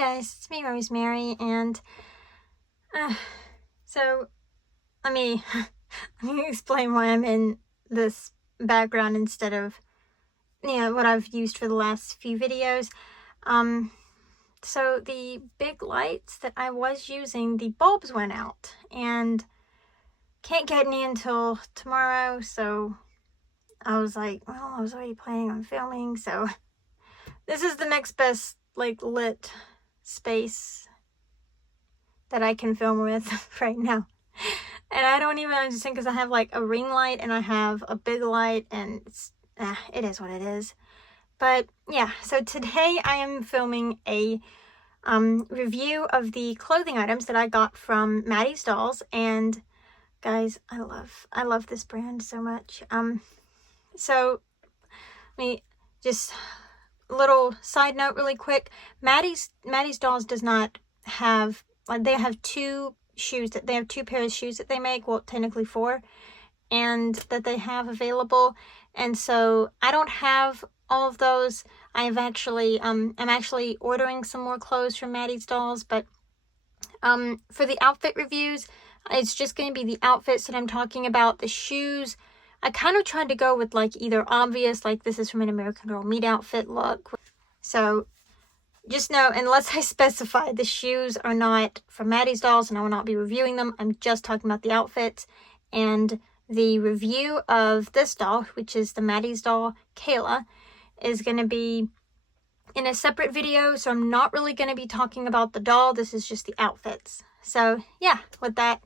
guys, it's me, Rosemary, and so let me explain why I'm in this background instead of what I've used for the last few videos. So the big lights that I was using, the bulbs went out and can't get any until tomorrow, so I was like, well, I was already planning on filming, so this is the next best lit space that I can film with right now. And I don't even understand because I have a ring light and I have a big light, and it is what it is. But yeah, so today I am filming a review of the clothing items that I got from Maddie's Dollz. And guys, I love this brand so much. So let me just little side note really quick. Maddie's Dollz does not have, they have two pairs of shoes that they make, well technically four, and that they have available. And so I don't have all of those. I'm actually ordering some more clothes from Maddie's Dollz, but for the outfit reviews, it's just going to be the outfits that I'm talking about. The shoes, I kind of tried to go with either obvious, this is from an American Girl meet outfit look. So just know, unless I specify, the shoes are not from Maddie's Dollz and I will not be reviewing them. I'm just talking about the outfits. And the review of this doll, which is the Maddie's doll Kayla, is going to be in a separate video. So I'm not really going to be talking about the doll. This is just the outfits. So yeah, with that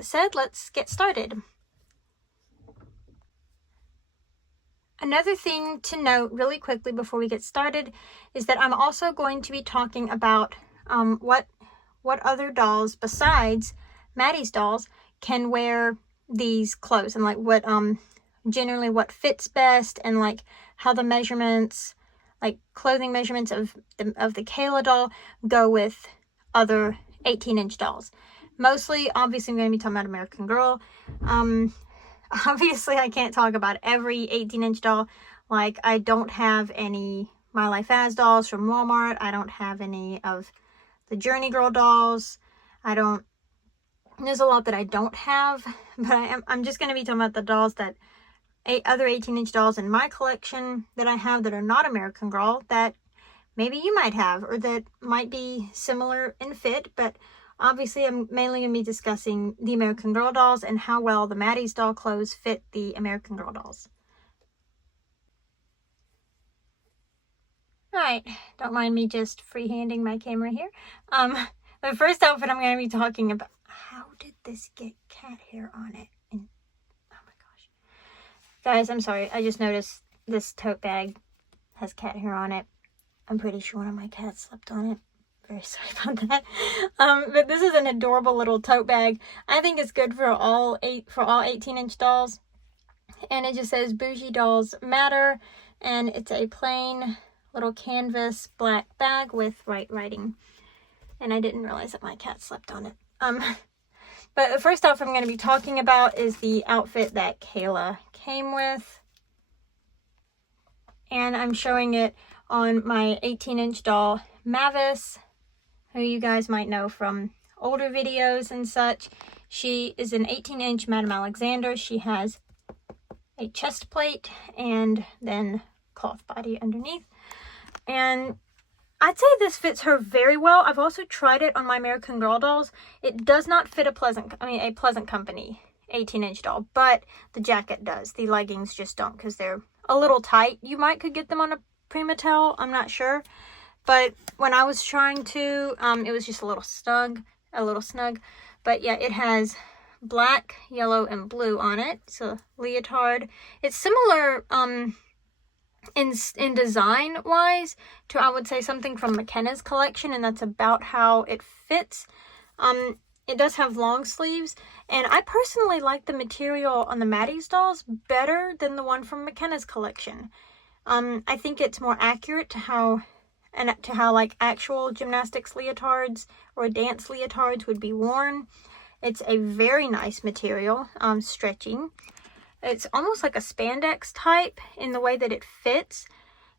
said, let's get started. Another thing to note really quickly before we get started is that I'm also going to be talking about what other dolls besides Maddie's Dollz can wear these clothes, and what generally what fits best, and how the measurements, clothing measurements of the Kayla doll go with other 18-inch dolls. Mostly, obviously, I'm going to be talking about American Girl. Obviously, I can't talk about every 18-inch doll. I don't have any My Life As dolls from Walmart. I don't have any of the Journey Girl dolls. There's a lot that I don't have, but I'm just going to be talking about the dolls that, other 18-inch dolls in my collection that I have that are not American Girl, that maybe you might have, or that might be similar in fit, but obviously, I'm mainly going to be discussing the American Girl dolls and how well the Maddie's doll clothes fit the American Girl dolls. Alright, don't mind me just freehanding my camera here. The first outfit I'm going to be talking about... How did this get cat hair on it? Oh my gosh. Guys, I'm sorry. I just noticed this tote bag has cat hair on it. I'm pretty sure one of my cats slept on it. Very sorry about that. But this is an adorable little tote bag. I think it's good for all 18-inch dolls. And it just says Bougie Dolls Matter. And it's a plain little canvas black bag with white writing. And I didn't realize that my cat slept on it. But the first outfit I'm going to be talking about is the outfit that Kayla came with. And I'm showing it on my 18-inch doll Mavis, who you guys might know from older videos and such. She is an 18-inch Madame Alexander. She has a chest plate and then cloth body underneath. And I'd say this fits her very well. I've also tried it on my American Girl dolls. It does not fit a Pleasant Company 18-inch doll, but the jacket does. The leggings just don't because they're a little tight. You could get them on a Prematel, I'm not sure. But when I was trying to, it was just a little snug. But yeah, it has black, yellow, and blue on it. It's a leotard. It's similar in design-wise to, I would say, something from McKenna's collection, and that's about how it fits. It does have long sleeves, and I personally like the material on the Maddie's dolls better than the one from McKenna's collection. I think it's more accurate to how actual gymnastics leotards or dance leotards would be worn. It's a very nice material, stretching. It's almost like a spandex type in the way that it fits.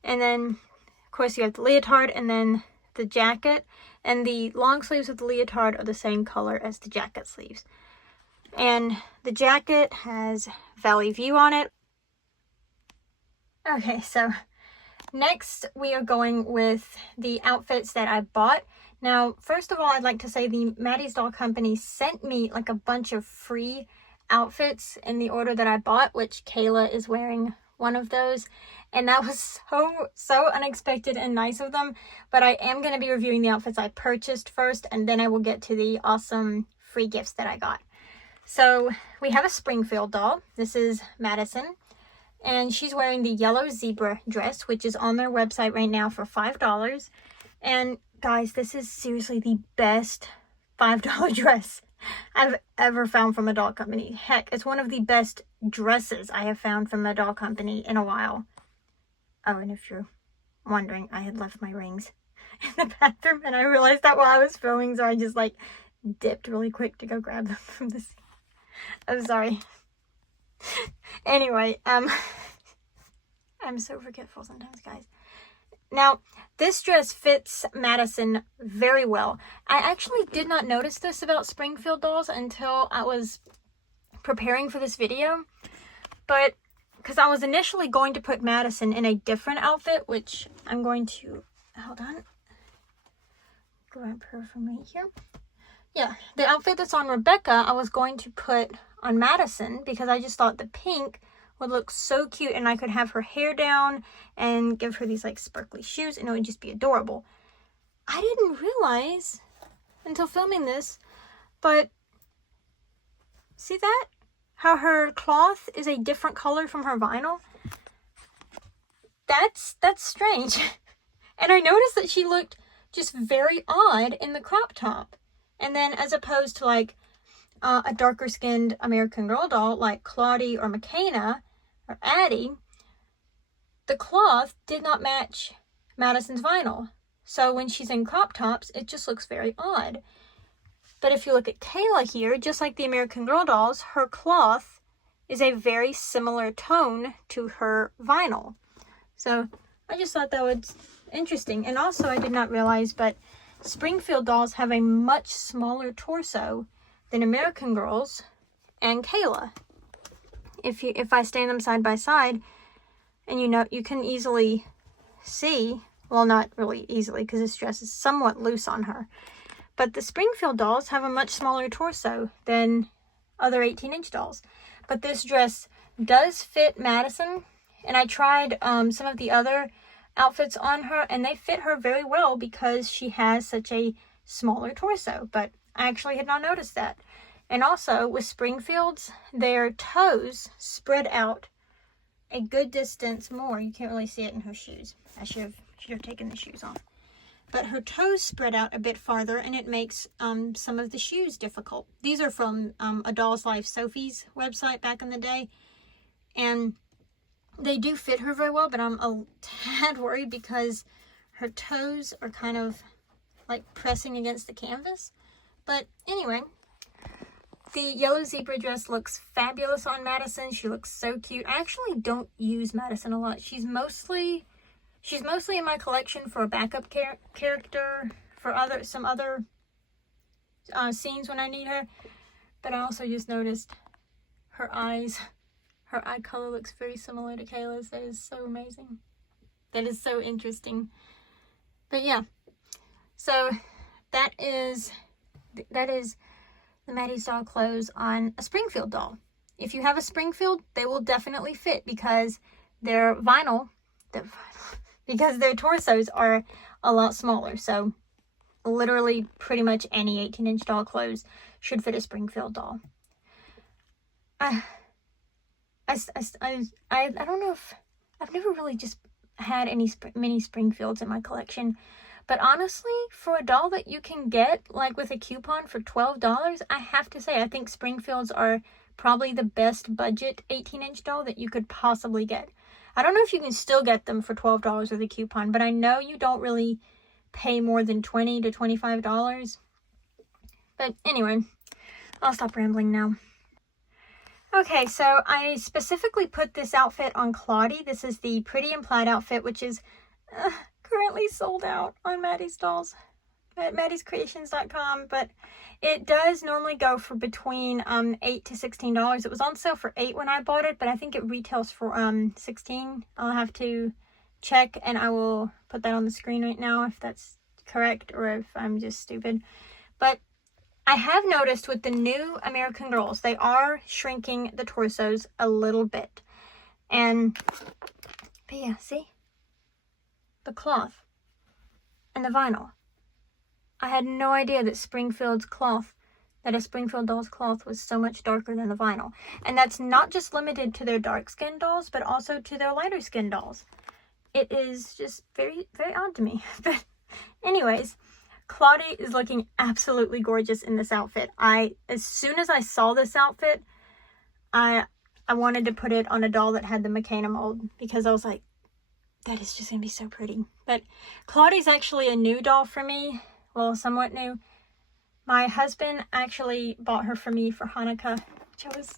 And then, of course, you have the leotard and then the jacket, and the long sleeves of the leotard are the same color as the jacket sleeves. And the jacket has Valley View on it. Okay, so next we are going with the outfits that I bought. Now, first of all, I'd like to say the Maddie's Doll Company sent me like a bunch of free outfits in the order that I bought, which Kayla is wearing one of those. And that was so unexpected and nice of them. But I am going to be reviewing the outfits I purchased first, and then I will get to the awesome free gifts that I got. So we have a Springfield doll. This is Madison. And she's wearing the yellow zebra dress, which is on their website right now for $5. And guys, this is seriously the best $5 dress I've ever found from a doll company. Heck, it's one of the best dresses I have found from a doll company in a while. Oh, and if you're wondering, I had left my rings in the bathroom, and I realized that while I was filming, so I just like dipped really quick to go grab them from the sink. I'm sorry. Anyway, I'm so forgetful sometimes, guys. Now, this dress fits Madison very well. I actually did not notice this about Springfield dolls until I was preparing for this video. But, because I was initially going to put Madison in a different outfit, which I'm going to, hold on, grab her from right here. Yeah, the outfit that's on Rebecca, I was going to put on Madison because I just thought the pink would look so cute, and I could have her hair down and give her these like sparkly shoes, and it would just be adorable. I didn't realize until filming this, but see that? How her cloth is a different color from her vinyl? That's strange. And I noticed that she looked just very odd in the crop top. And then as opposed to like a darker skinned American Girl doll like Claudie or McKenna or Addie, the cloth did not match Madison's vinyl. So when she's in crop tops, it just looks very odd. But if you look at Kayla here, just like the American Girl dolls, her cloth is a very similar tone to her vinyl. So I just thought that was interesting. And also I did not realize, but Springfield dolls have a much smaller torso than American Girls and Kayla. If I stand them side by side, and you can easily see, well, not really easily because this dress is somewhat loose on her, but the Springfield dolls have a much smaller torso than other 18-inch dolls. But this dress does fit Madison, and I tried some of the other outfits on her, and they fit her very well because she has such a smaller torso, but I actually had not noticed that. And also, with Springfields, their toes spread out a good distance more. You can't really see it in her shoes. I should have taken the shoes off. But her toes spread out a bit farther, and it makes some of the shoes difficult. These are from A Doll's Life Sophie's website back in the day. And they do fit her very well, but I'm a tad worried because her toes are kind of like pressing against the canvas. But anyway, the yellow zebra dress looks fabulous on Madison. She looks so cute. I actually don't use Madison a lot. She's mostly in my collection for a backup character for some other scenes when I need her. But I also just noticed her eyes. Her eye color looks very similar to Kayla's. That is so amazing. That is so interesting. But yeah, so that is the Maddie's doll clothes on a Springfield doll. If you have a Springfield, they will definitely fit because they're vinyl, because their torsos are a lot smaller. So literally pretty much any 18-inch doll clothes should fit a Springfield doll. I don't know if I've never really just had any mini Springfields in my collection. But honestly, for a doll that you can get, like with a coupon for $12, I have to say, I think Springfields are probably the best budget 18-inch doll that you could possibly get. I don't know if you can still get them for $12 with a coupon, but I know you don't really pay more than $20 to $25. But anyway, I'll stop rambling now. Okay, so I specifically put this outfit on Claudie. This is the Pretty and Plaid outfit, which is currently sold out on Maddie's Dolls at maddiescreations.com, but it does normally go for between $8 to $16. It was on sale for $8 when I bought it, but I think it retails for $16. I'll have to check, and I will put that on the screen right now if that's correct or if I'm just stupid. But I have noticed with the new American Girls, they are shrinking the torsos a little bit. But yeah, see? The cloth and the vinyl. I had no idea that a Springfield Dolls cloth was so much darker than the vinyl. And that's not just limited to their dark skin dolls, but also to their lighter skin dolls. It is just very, very odd to me. But anyways, Claudie is looking absolutely gorgeous in this outfit. As soon as I saw this outfit, I wanted to put it on a doll that had the McKenna mold, because I was like, that is just going to be so pretty. But Claudie's actually a new doll for me. Well, somewhat new. My husband actually bought her for me for Hanukkah, which I was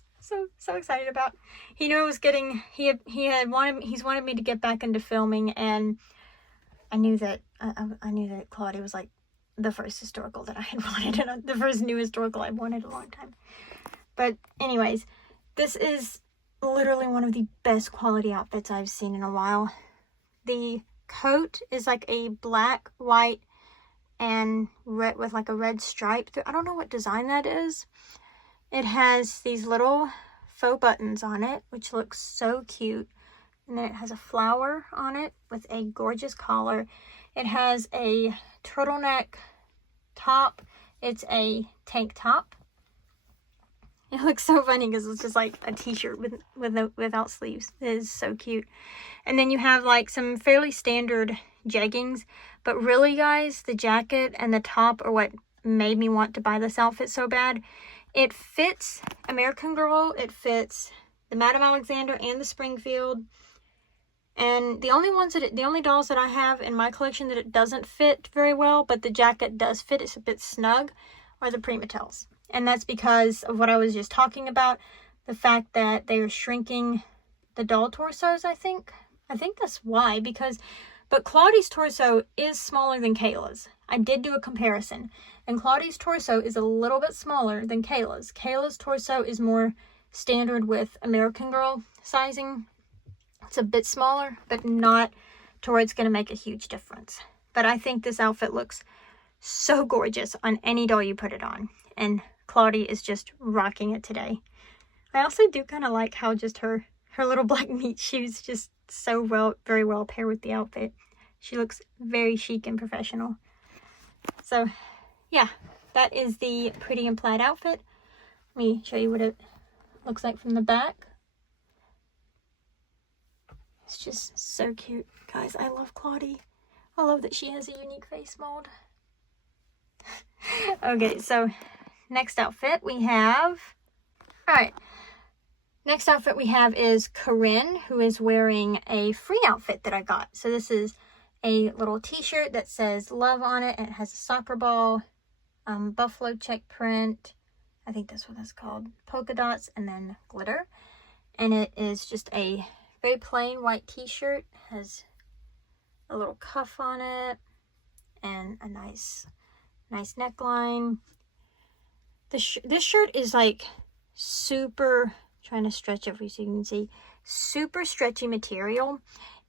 so excited about. He knew I was getting, he's wanted me to get back into filming, and I knew that Claudie was like the first historical that I had wanted, and the first new historical I've wanted a long time. But anyways, this is literally one of the best quality outfits I've seen in a while. The coat is like a black, white, and red with like a red stripe. I don't know what design that is. It has these little faux buttons on it, which looks so cute. And then it has a flower on it with a gorgeous collar. It has a turtleneck top. It's a tank top. It looks so funny because it's just like a t-shirt without sleeves. It is so cute. And then you have like some fairly standard jeggings. But really, guys, the jacket and the top are what made me want to buy this outfit so bad. It fits American Girl. It fits the Madame Alexander and the Springfield. And the only dolls that I have in my collection that it doesn't fit very well, but the jacket does fit, it's a bit snug, are the Primatels. And that's because of what I was just talking about, the fact that they are shrinking the doll torsos, I think. I think that's why, but Claudie's torso is smaller than Kayla's. I did do a comparison, and Claudie's torso is a little bit smaller than Kayla's. Kayla's torso is more standard with American Girl sizing. It's a bit smaller, but not to where it's going to make a huge difference. But I think this outfit looks so gorgeous on any doll you put it on. And Claudie is just rocking it today. I also do kind of like how just her little black meat shoes just very well pair with the outfit. She looks very chic and professional. So yeah, that is the pretty and plaid outfit. Let me show you what it looks like from the back. It's just so cute. Guys, I love Claudie. I love that she has a unique face mold. Okay, so next outfit we have... Alright. Next outfit we have is Corinne, who is wearing a free outfit that I got. So this is a little t-shirt that says love on it, and it has a soccer ball, buffalo check print. I think that's what that's called. Polka dots and then glitter. And it is just a very plain white t-shirt. Has a little cuff on it and a nice neckline. This shirt is like super, trying to stretch it for you so you can see, super stretchy material.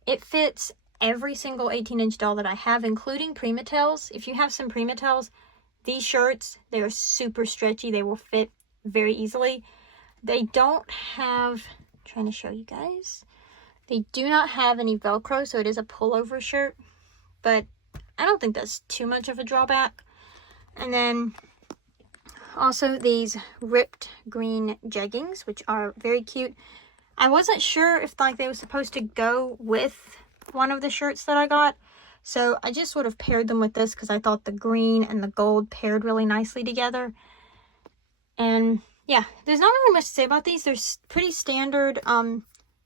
It fits every single 18-inch doll that I have, including Primatels. If you have some Primatels, these shirts, they are super stretchy. They will fit very easily. They don't have, I'm trying to show you guys, they do not have any Velcro, so it is a pullover shirt, but I don't think that's too much of a drawback. And then also these ripped green jeggings, which are very cute. I wasn't sure if like they were supposed to go with one of the shirts that I got, so I just sort of paired them with this because I thought the green and the gold paired really nicely together. And yeah, there's not really much to say about these. They're pretty standard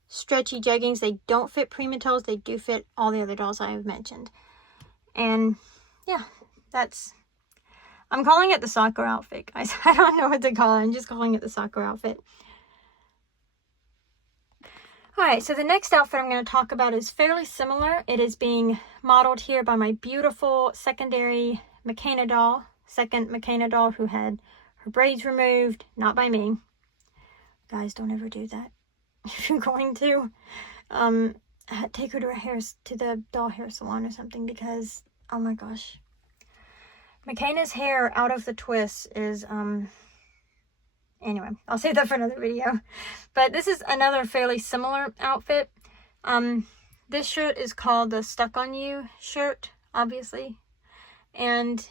stretchy jeggings. They don't fit Primatels. They do fit all the other dolls I have mentioned. And yeah, I'm calling it the soccer outfit, guys. I don't know what to call it. I'm just calling it the soccer outfit. Alright, so the next outfit I'm going to talk about is fairly similar. It is being modeled here by my beautiful secondary McKenna doll. Second McKenna doll who had her braids removed. Not by me. Guys, don't ever do that. If you're going to, take her to the doll hair salon or something, because, oh my gosh. McKenna's hair out of the twist is, anyway, I'll save that for another video. But this is another fairly similar outfit. This shirt is called the Stuck On You shirt, obviously. And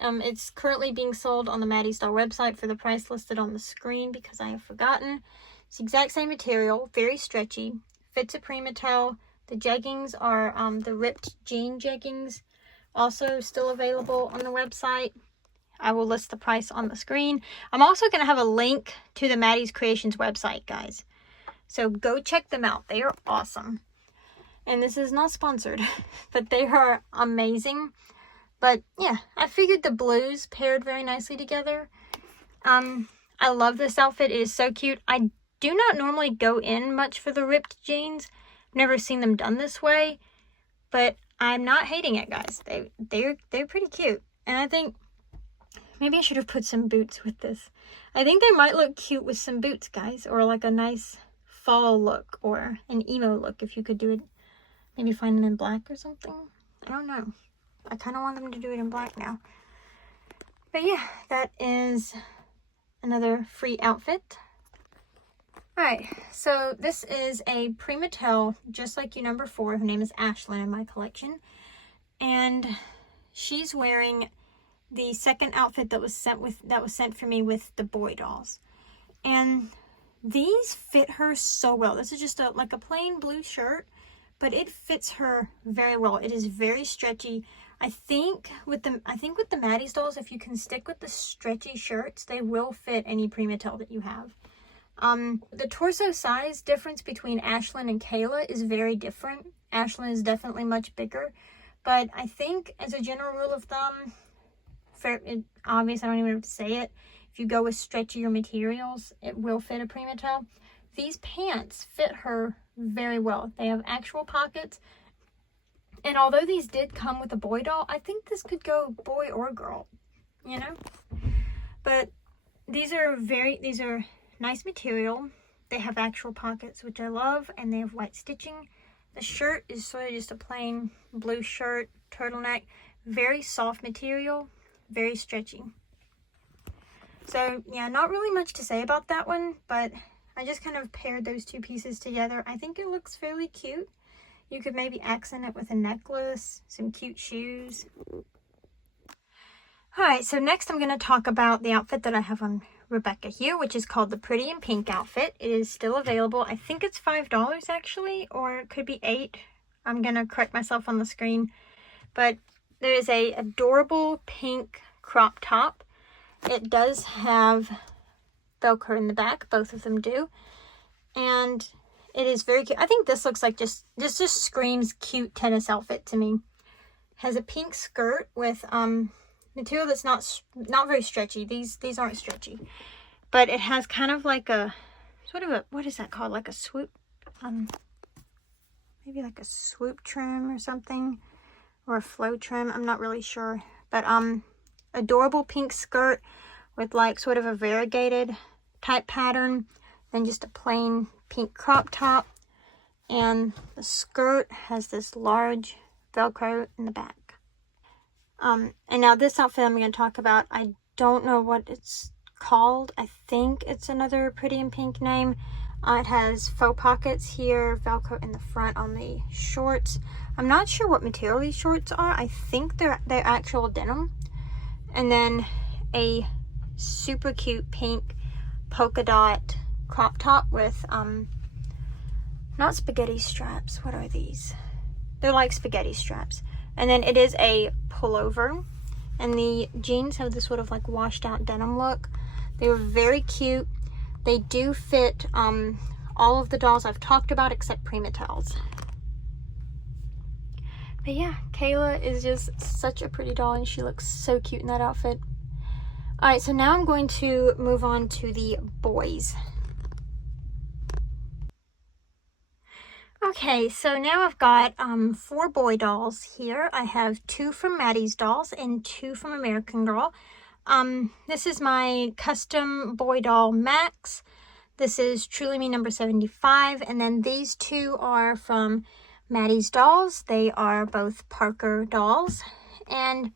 it's currently being sold on the Maddie's doll website for the price listed on the screen because I have forgotten. It's the exact same material, very stretchy, fits a prima-tail. The jeggings are the ripped jean jeggings, also still available on the website. I will list the price on the screen. I'm also going to have a link to the Maddie's Creations website, guys. So go check them out. They are awesome. And this is not sponsored, but they are amazing. But yeah, I figured the blues paired very nicely together. I love this outfit. It is so cute. I do not normally go in much for the ripped jeans. I've never seen them done this way. But I'm not hating it, guys. They're pretty cute. And I think maybe I should have put some boots with this. I think they might look cute with some boots, guys. Or like a nice fall look or an emo look if you could do it. Maybe find them in black or something. I don't know. I kind of want them to do it in black now. But yeah, that is another free outfit. Alright, so this is a prima-tail, just like you number 4. Her name is Ashlyn in my collection. And she's wearing the second outfit that was sent for me with the boy dolls. And these fit her so well. This is just like a plain blue shirt, but it fits her very well. It is very stretchy. I think with the Maddie's dolls, if you can stick with the stretchy shirts, they will fit any prima-tail that you have. The torso size difference between Ashlyn and Kayla is very different. Ashlyn is definitely much bigger, but I think as a general rule of thumb, obvious, I don't even have to say it, if you go with stretchier materials, it will fit a prima-tail. These pants fit her very well. They have actual pockets. And although these did come with a boy doll, I think this could go boy or girl, you know? But these are nice material. They have actual pockets, which I love, and they have white stitching. The shirt is sort of just a plain blue shirt, turtleneck, very soft material, very stretchy. So yeah, not really much to say about that one, but I just kind of paired those two pieces together. I think it looks fairly cute. You could maybe accent it with a necklace, some cute shoes. Alright, so next I'm going to talk about the outfit that I have on Rebecca here, which is called the Pretty in Pink outfit. It is still available. I think it's $5 actually, or it could be $8. I'm going to correct myself on the screen. But there is a adorable pink crop top. It does have Velcro in the back. Both of them do. And it is very cute. I think this looks like just screams cute tennis outfit to me. Has a pink skirt with material that's not very stretchy. These aren't stretchy, but it has kind of like a sort of a, what is that called? Like a swoop, maybe like a swoop trim or something, or a flow trim. I'm not really sure, but adorable pink skirt with like sort of a variegated type pattern, then just a plain pink crop top, and the skirt has this large Velcro in the back. And now this outfit I'm going to talk about, I don't know what it's called. I think it's another Pretty in Pink name. It has faux pockets here, Velcro in the front on the shorts. I'm not sure what material these shorts are. I think they're actual denim. And then a super cute pink polka dot crop top with not spaghetti straps. What are these? They're like spaghetti straps. And then it is a pullover, and the jeans have this sort of like washed out denim look. They were very cute. They do fit all of the dolls I've talked about except prima-tails. But yeah, Kayla is just such a pretty doll, and she looks so cute in that outfit. Alright, so now I'm going to move on to the boys. Okay, so now I've got 4 boy dolls here. I have 2 from Maddie's Dolls and 2 from American Girl. This is my custom boy doll Max. This is Truly Me number 75, and then these 2 are from Maddie's Dolls. They are both Parker dolls, and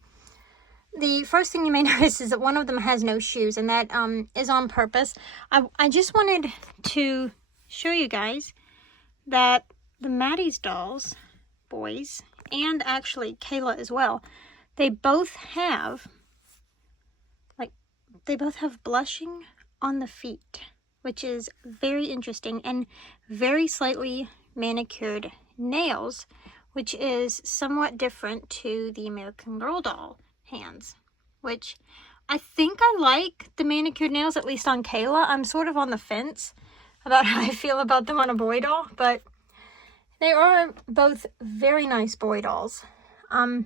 the first thing you may notice is that one of them has no shoes, and that is on purpose. I just wanted to show you guys that the Maddie's Dolls boys, and actually Kayla as well, they both have blushing on the feet, which is very interesting, and very slightly manicured nails, which is somewhat different to the American Girl doll hands, which I think I like the manicured nails, at least on Kayla. I'm sort of on the fence about how I feel about them on a boy doll, but they are both very nice boy dolls. I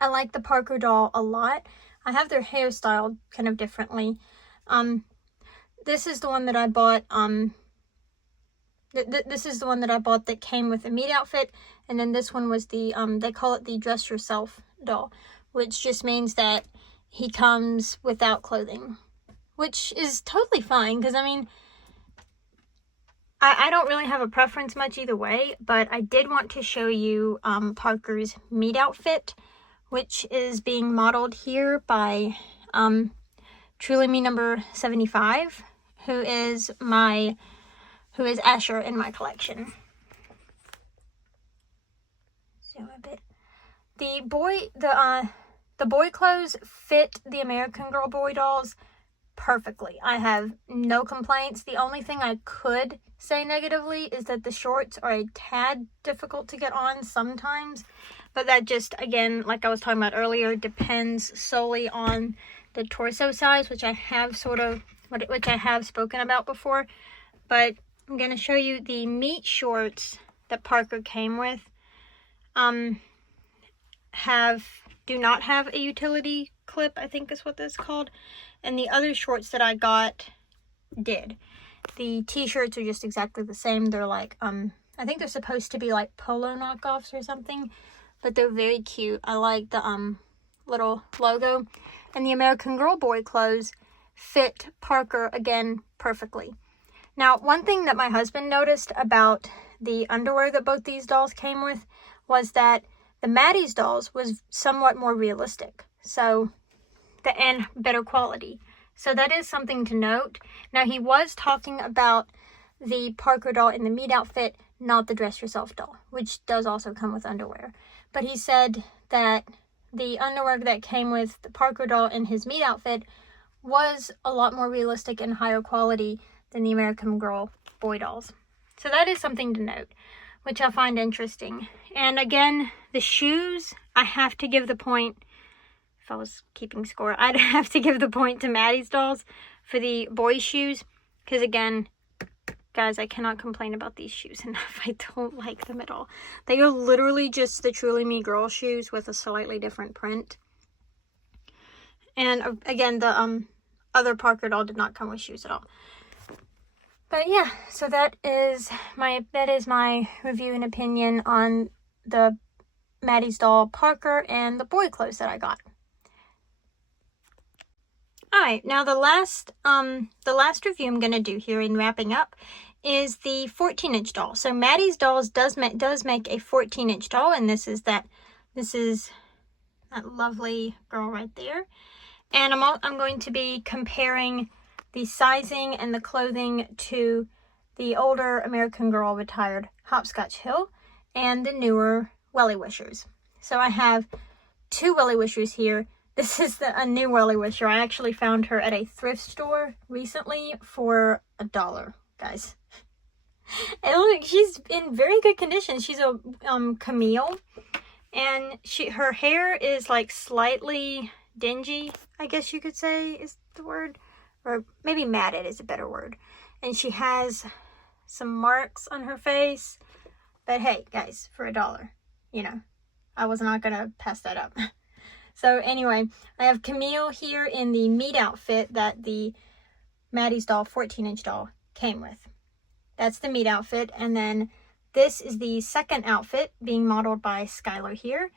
like the Parker doll a lot. I have their hair styled kind of differently. This is the one that I bought. This is the one that I bought that came with a meet outfit, and then this one was the they call it the dress yourself doll, which just means that he comes without clothing, which is totally fine, because I mean, I don't really have a preference much either way, but I did want to show you Parker's meet outfit, which is being modeled here by Truly Me number 75, who is Asher in my collection. Zoom a bit. The boy clothes fit the American Girl boy dolls perfectly. I have no complaints. The only thing I could say negatively is that the shorts are a tad difficult to get on sometimes, but that just, again, like I was talking about earlier, depends solely on the torso size, which I have spoken about before. But I'm going to show you the meat shorts that Parker came with. Do not have a utility clip, I think is what that's called. And the other shorts that I got did. The t-shirts are just exactly the same. They're like, I think they're supposed to be like polo knockoffs or something, but they're very cute. I like the little logo. And the American Girl boy clothes fit Parker again perfectly. Now, one thing that my husband noticed about the underwear that both these dolls came with was that the Maddie's dolls was somewhat more realistic, and better quality. So that is something to note. Now, he was talking about the Parker doll in the meet outfit, not the dress yourself doll, which does also come with underwear. But he said that the underwear that came with the Parker doll in his meet outfit was a lot more realistic and higher quality than the American Girl boy dolls. So that is something to note, which I find interesting. And again, the shoes, I have to give the point, if I was keeping score, I'd have to give the point to Maddie's dolls for the boy shoes, because again, guys, I cannot complain about these shoes enough. I don't like them at all. They are literally just the Truly Me girl shoes with a slightly different print. And again, the other Parker doll did not come with shoes at all. But yeah, so that is my review and opinion on the Maddie's doll Parker and the boy clothes that I got. Alright, now the last review I'm going to do here in wrapping up is the 14-inch doll. So Maddie's Dolls does make a 14-inch doll, and this is that lovely girl right there. And I'm going to be comparing the sizing and the clothing to the older American Girl retired Hopscotch Hill and the newer Welly Wishers. So I have 2 Welly Wishers here. This is a new Welly Wisher. I actually found her at a thrift store recently for $1, guys. And look, she's in very good condition. She's a Camille, and her hair is like slightly dingy, I guess you could say is the word, or maybe matted is a better word. And she has some marks on her face, but hey, guys, for $1, you know, I was not gonna pass that up. So anyway, I have Camille here in the meat outfit that the Maddie's doll 14-inch doll came with. That's the meat outfit. And then This is the second outfit being modeled by Skylar here.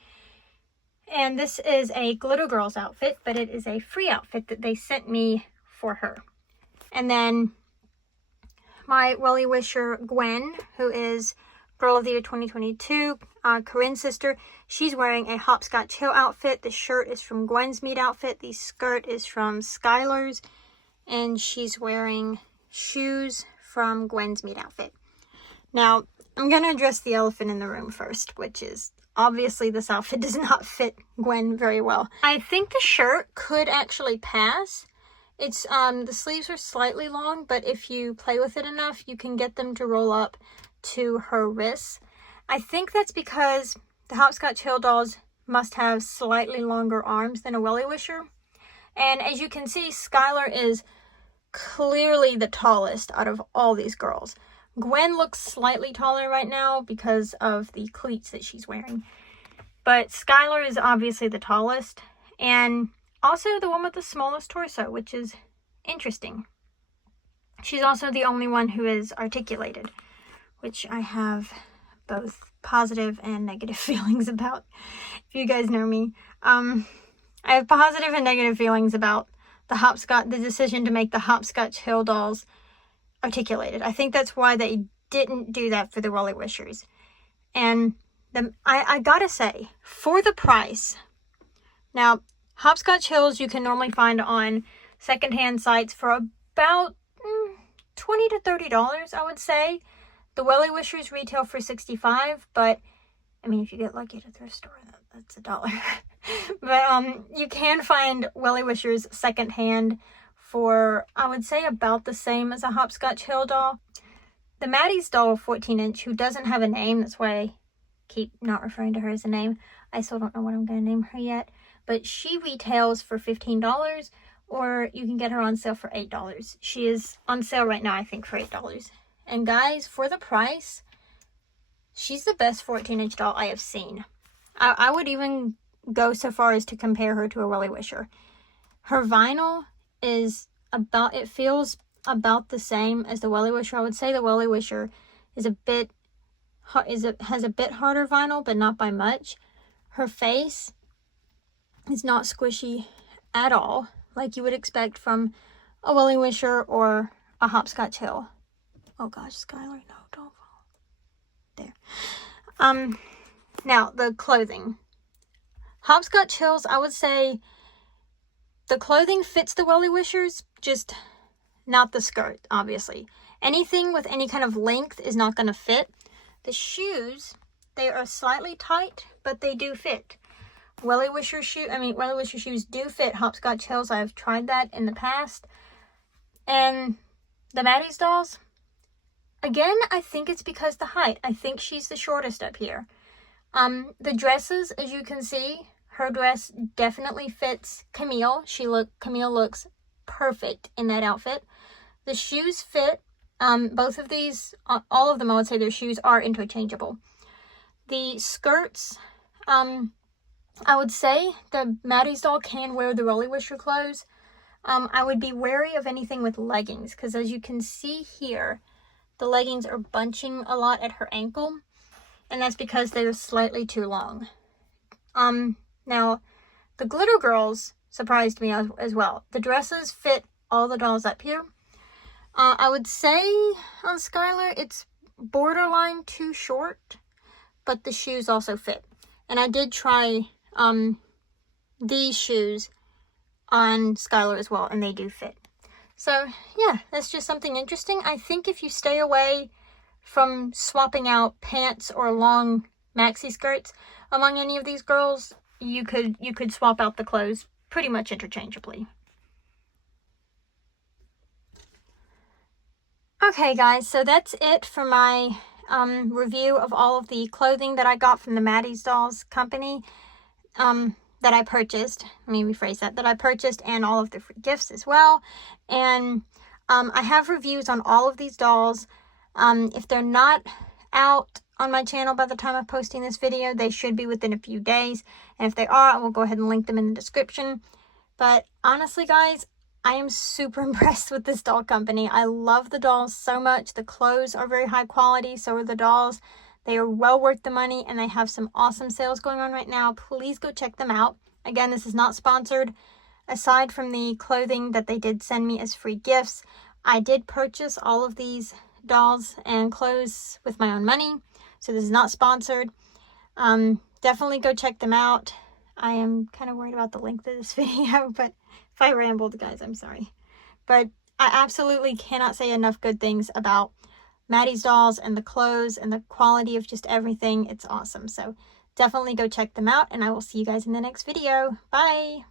And this is a Glitter Girls outfit, but it is a free outfit that they sent me for her. And then my Wellie Wisher Gwen, who is Girl of the Year 2022, Corinne's sister, she's wearing a Hopscotch Hill outfit. The shirt is from Gwen's Meat outfit. The skirt is from Skylar's. And she's wearing shoes from Gwen's Meat outfit. Now, I'm going to address the elephant in the room first, which is obviously this outfit does not fit Gwen very well. I think the shirt could actually pass. It's the sleeves are slightly long, but if you play with it enough, you can get them to roll up to her wrists. I think that's because the Hopscotch Hill dolls must have slightly longer arms than a Wellie Wisher. And as you can see, Skylar is clearly the tallest out of all these girls. Gwen looks slightly taller right now because of the cleats that she's wearing. But Skylar is obviously the tallest. And also the one with the smallest torso, which is interesting. She's also the only one who is articulated, which I have both positive and negative feelings about. If you guys know me, I have positive and negative feelings about the decision to make the Hopscotch Hill dolls articulated. I think that's why they didn't do that for the Wellie Wishers. And I gotta say, for the price, now Hopscotch Hills you can normally find on secondhand sites for about $20 to $30, I would say. The Wellie Wishers retail for $65, but I mean, if you get lucky at a thrift store, that's $1. But you can find Wellie Wishers secondhand for, I would say, about the same as a Hopscotch Hill doll. The Maddie's doll 14-inch, who doesn't have a name, that's why I keep not referring to her as a name. I still don't know what I'm going to name her yet. But she retails for $15, or you can get her on sale for $8. She is on sale right now, I think, for $8. And guys, for the price, she's the best 14-inch doll I have seen. I would even go so far as to compare her to a Wellie Wisher. Her vinyl is about, it feels about the same as the Wellie Wisher. I would say the Wellie Wisher is has a bit harder vinyl, but not by much. Her face is not squishy at all, like you would expect from a Wellie Wisher or a Hopscotch Hill. Oh gosh, Skylar, no, don't fall. There. Now, the clothing. Hopscotch Hills, I would say the clothing fits the Wellie Wishers, just not the skirt, obviously. Anything with any kind of length is not going to fit. The shoes, they are slightly tight, but they do fit. Wellie Wisher shoes do fit Hopscotch Hills. I've tried that in the past. And the Maddie's dolls, again, I think it's because the height. I think she's the shortest up here. The dresses, as you can see, her dress definitely fits Camille. Camille looks perfect in that outfit. The shoes fit. Both of these, all of them, I would say their shoes are interchangeable. The skirts, I would say the Maddie's doll can wear the Wellie Wisher clothes. I would be wary of anything with leggings, because as you can see here, the leggings are bunching a lot at her ankle, and that's because they're slightly too long. Now, the Glitter Girls surprised me as well. The dresses fit all the dolls up here. I would say on Skylar, it's borderline too short, but the shoes also fit. And I did try these shoes on Skylar as well, and they do fit. So yeah, that's just something interesting. I think if you stay away from swapping out pants or long maxi skirts among any of these girls, you could swap out the clothes pretty much interchangeably. Okay guys, so that's it for my review of all of the clothing that I got from the Maddie's Dolls company that I purchased. Let me rephrase that I purchased, and all of the free gifts as well. And I have reviews on all of these dolls. If they're not out on my channel by the time I'm posting this video, they should be within a few days. And if they are, I will go ahead and link them in the description. But honestly guys, I am super impressed with this doll company. I love the dolls so much. The clothes are very high quality, so are the dolls. They are well worth the money, and they have some awesome sales going on right now. Please go check them out. Again, this is not sponsored. Aside from the clothing that they did send me as free gifts, I did purchase all of these dolls and clothes with my own money. So this is not sponsored. Definitely go check them out. I am kind of worried about the length of this video, but if I rambled, guys, I'm sorry. But I absolutely cannot say enough good things about Maddie's dolls and the clothes and the quality of just everything. It's awesome. So definitely go check them out, and I will see you guys in the next video. Bye!